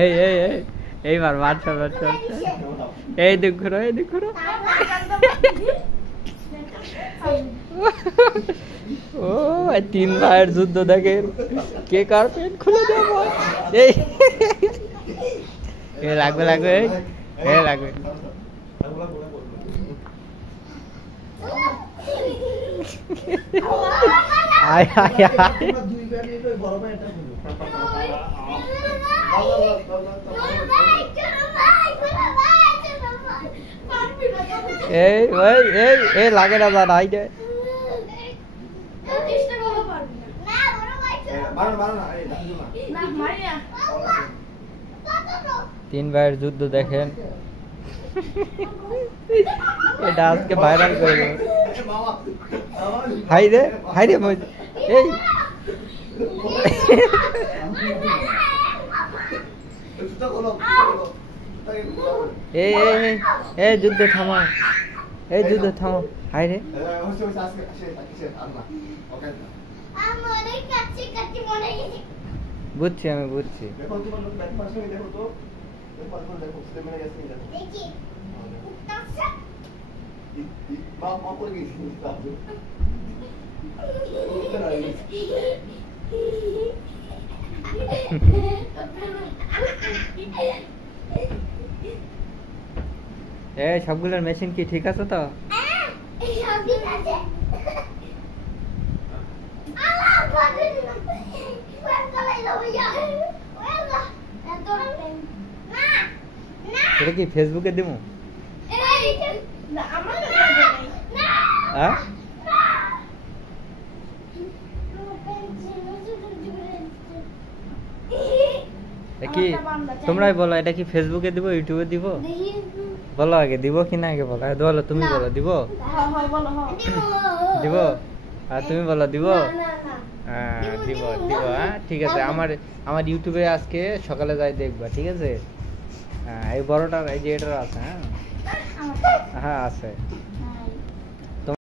এই এই এই এইবার বাচ্চা বাচ্চা এই দিক ঘুরো এই দিক ঘুরো। ও তিন ভাইয়ের যুদ্ধ দেখেন, কে কার পেট খুলে দেবো। এই এ লাগবে লাগবে এ লাগবে। আয় আয় আয় এই ওই এই এই লাগে না জান আই দে। তিন ভাইয়ের যুদ্ধ দেখেন, এটা আজকে ভাইরাল করে দেব। হাই রে এই এই এই এই যুদ্ধ থামো, এই যুদ্ধ থামো। হাই রে বুঝছি আমি বুঝছি। এই সবগুলোর মেশিন কি ঠিক আছে তো? এটা কি ফেসবুকে দিব? কি তোমরাই বলো, এটা কি ফেসবুকে দিব ইউটিউবে দিব? বলো আগে দিব কি না আগে বলো। বলো তুমি বলো দিব দিব আর তুমি বলো দিব। দিব দিব হ্যাঁ ঠিক আছে। আমার ইউটিউবে আজকে সকালে যাই দেখবা ঠিক আছে। এই বড়টার এই যে এটার আছে হ্যাঁ হ্যাঁ আছে।